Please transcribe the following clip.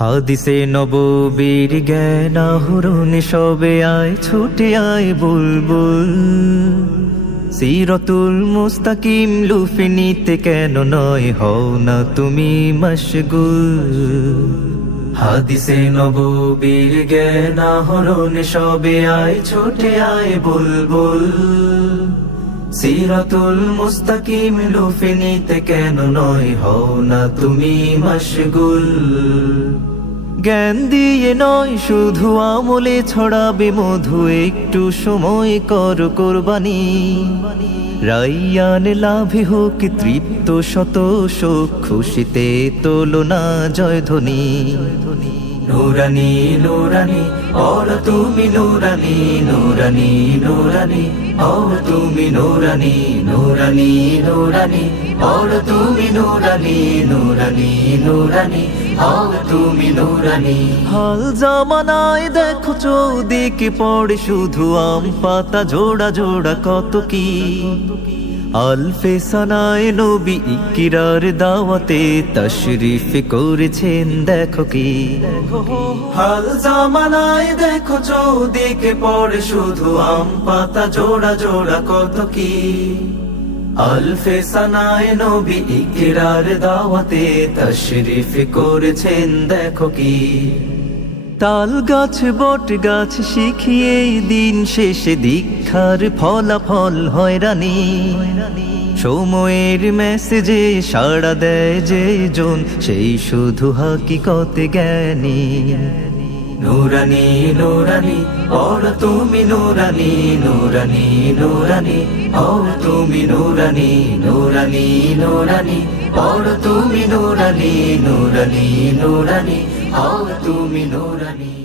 হাদিসে নববীর জ্ঞান আহরণ সবে আয়, ছুটে আয় বুলবুল। সিরতুল মুস্তাকিম লুফে নিতে কেন নয় হও না তুমি মশগুল। হাদিসে নববীর জ্ঞান আহরণ সবে আয়, ছুটে আয় বুলবুল। সিরাতুল মুস্তাকিম লুফে নিতে কেন নয় হও না তুমি মশগুল। জ্ঞান দিয়ে নয়, শুধু আমলে ছড়াবে মধু, একটু সময় কর কোরবানি। রাইয়ান লাভে হোক, তৃপ্ত শত শোক, খুশিতে তোলো না জয় ধ্বনি। নুরানি নুরানি, ওর তুমি নুরানি নুরানি নুরানি, ওর তুমি নুরানি নুরানি নুরানি, ওর তুমি নুরানি নুরানি নুরানি, ওর তুমি নুরানি। হাল জামানায় দেখো চৌদিকে পড়ে শুধু আম পাতা, জোড়া জোড়া কত কি? আলফে সানায় নবী ইকিরার দাওয়াতে তশরিফ করেছেন, দেখো কি। হাল জামানায় দেখো চৌদিকে পড়ে শুধু আম পাতা জোড়া জোড়া, কত কি। আলফে সানায় নবী ইকিরার দাওয়াতে তশরিফ করেছেন, দেখো কি। তাল গাছ, বট গাছ, শিখিয়ে দিন শেষে দীক্ষার ফলাফল হয়রানি সময়ের মেসেজে সাড়া দেয় যে জন, সেই শুধু হাকিকতে জ্ঞানী। নুরানি নুরানি ওর তুমি নুরানি নুরানি নুরানি ওর তুমি নুরানি নুরানি নুরানি ওর তুমি নুরানি নুরানি নুরানি। ওর তুমি নুরানি।